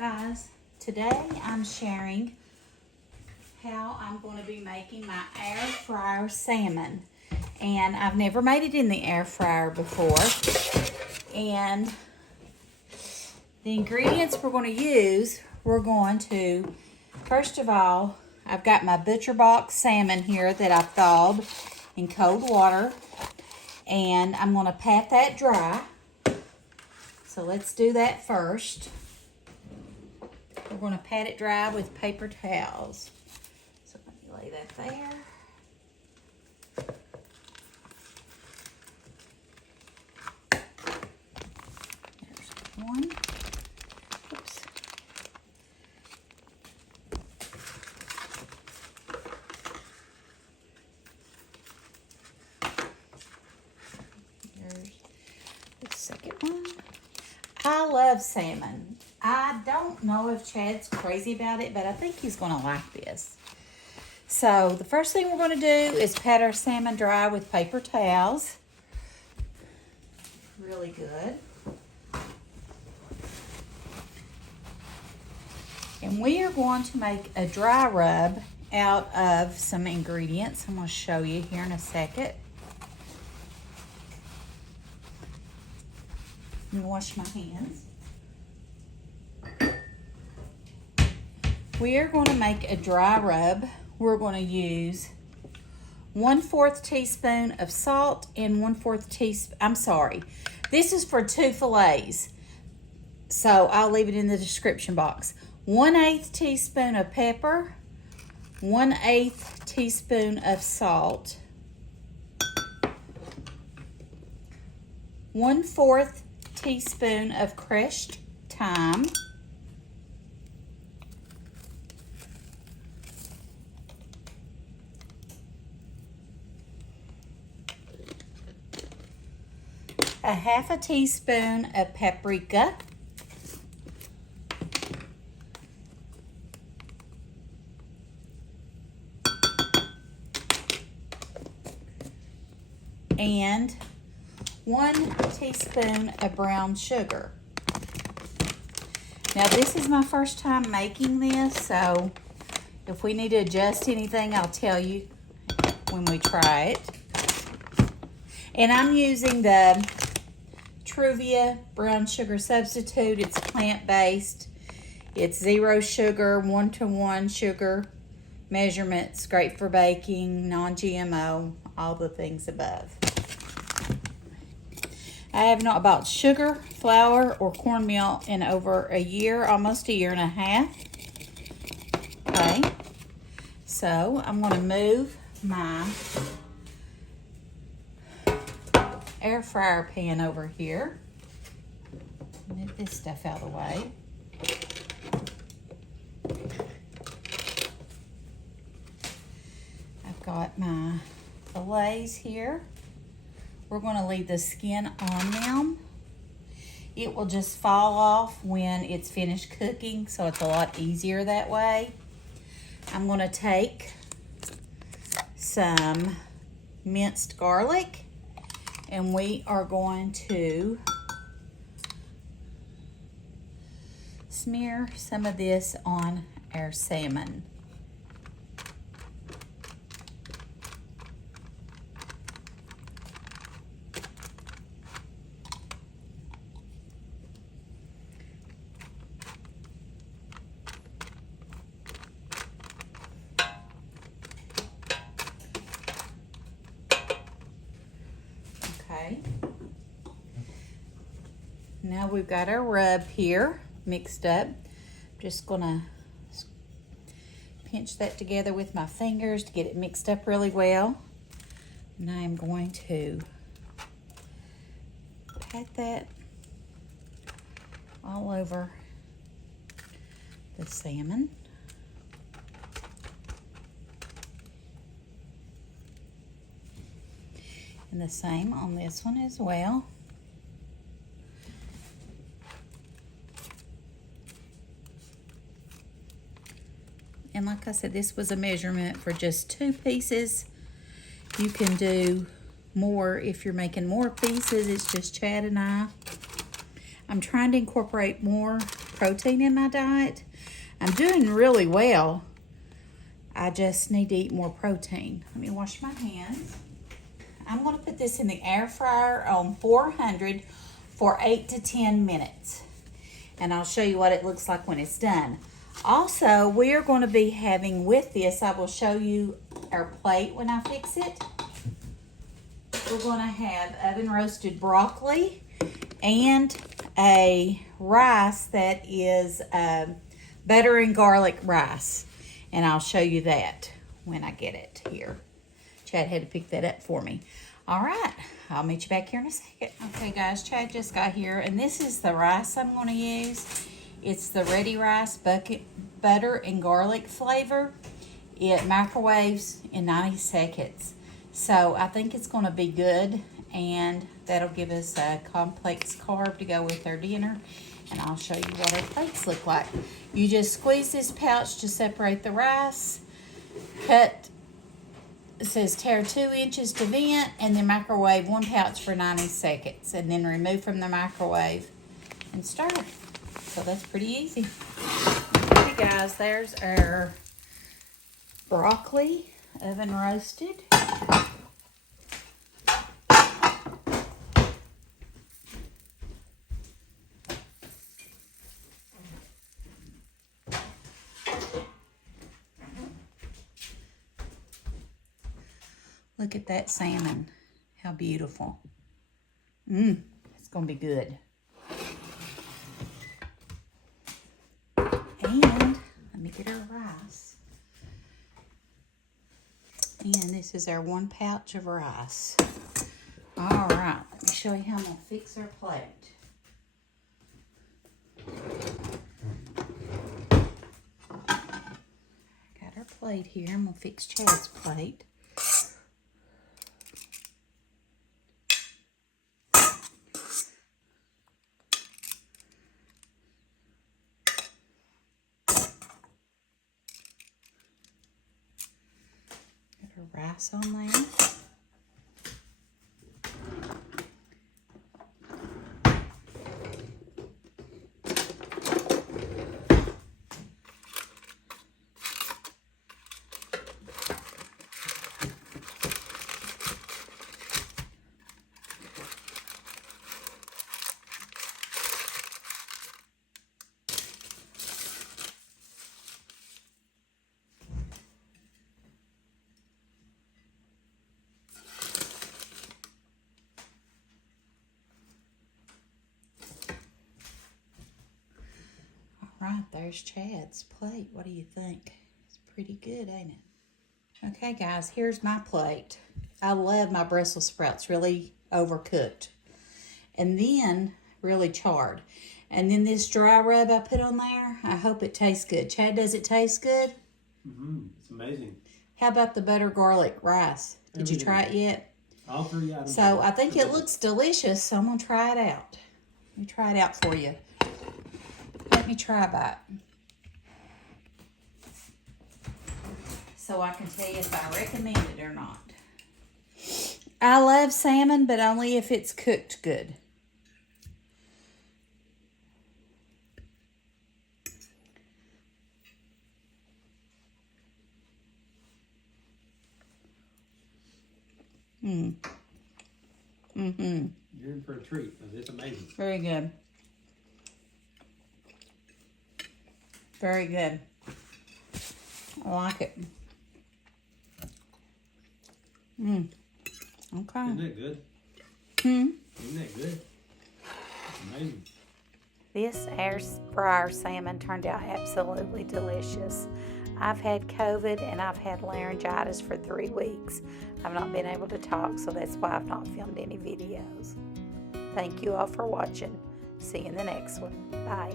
guys, today I'm sharing how I'm going to be making my air fryer salmon, and I've never made it in the air fryer before. And the ingredients we're going to use, first of all, I've got my butcher box salmon here that I've thawed in cold water, and I'm going to pat that dry. So let's do that first. We're going to pat it dry with paper towels. So let me lay that there. There's one. Oops. There's the second one. I love salmon. I don't know if Chad's crazy about it, but I think he's going to like this. So the first thing we're going to do is pat our salmon dry with paper towels. Really good. And we are going to make a dry rub out of some ingredients. I'm going to show you here in a second. Let me wash my hands. We are going to make a dry rub. We're going to use 1/4 teaspoon of salt and 1/4 teaspoon, I'm sorry, this is for 2 fillets, so I'll leave it in the description box. 1/8 teaspoon of pepper, 1/8 teaspoon of salt, 1/4 teaspoon of crushed thyme, a 1/2 teaspoon of paprika, and 1 teaspoon of brown sugar. Now this is my first time making this, so if we need to adjust anything, I'll tell you when we try it. And I'm using the Truvia brown sugar substitute. It's plant-based. It's 0 sugar, 1-to-1 sugar measurements, great for baking, non-GMO, all the things above. I have not bought sugar, flour, or cornmeal in over a year, almost a year and a half. Okay, so I'm going to move my air fryer pan over here. Move this stuff out of the way. I've got my filets here. We're going to leave the skin on them. It will just fall off when it's finished cooking, so it's a lot easier that way. I'm going to take some minced garlic, and we are going to smear some of this on our salmon. Okay. Now we've got our rub here mixed up. I'm just gonna pinch that together with my fingers to get it mixed up really well. And I am going to pat that all over the salmon. And the same on this one as well. And like I said, this was a measurement for just 2 pieces. You can do more if you're making more pieces. It's just Chad and I. I'm trying to incorporate more protein in my diet. I'm doing really well. I just need to eat more protein. Let me wash my hands. I'm going to put this in the air fryer on 400 for 8 to 10 minutes. And I'll show you what it looks like when it's done. Also, we are going to be having with this, I will show you our plate when I fix it. We're going to have oven roasted broccoli and a rice that is butter and garlic rice. And I'll show you that when I get it here. Chad had to pick that up for me. All right, I'll meet you back here in a second. Okay, guys, Chad just got here, and this is the rice I'm going to use. It's the Ready Rice butter and garlic flavor. It microwaves in 90 seconds. So I think it's going to be good, and that'll give us a complex carb to go with our dinner. And I'll show you what our plates look like. You just squeeze this pouch to separate the rice. Cut, it says tear 2 inches to vent, and then microwave 1 pouch for 90 seconds. And then remove from the microwave and stir. So that's pretty easy. Okay, guys, there's our broccoli, oven roasted. Look at that salmon. How beautiful. It's going to be good. And let me get our rice. And this is our 1 pouch of rice. All right, let me show you how I'm going to fix our plate. Got our plate here. I'm going to fix Chad's plate. Rice on there. Right, there's Chad's plate. What do you think? It's pretty good, ain't it? Okay, guys, here's my plate. I love my Brussels sprouts really overcooked. And then really charred. And then this dry rub I put on there, I hope it tastes good. Chad, does it taste good? It's amazing. How about the butter garlic rice? Did you try it yet? All 3 items. So I think it looks delicious, so I'm going to try it out. Let me try it out for you. Let me try a bite. So I can tell you if I recommend it or not. I love salmon, but only if it's cooked good. You're in for a treat, because it's amazing. Very good. Very good. I like it. Okay. Isn't that good? Isn't that good? It's amazing. This air fryer salmon turned out absolutely delicious. I've had COVID and I've had laryngitis for 3 weeks. I've not been able to talk, so that's why I've not filmed any videos. Thank you all for watching. See you in the next one. Bye.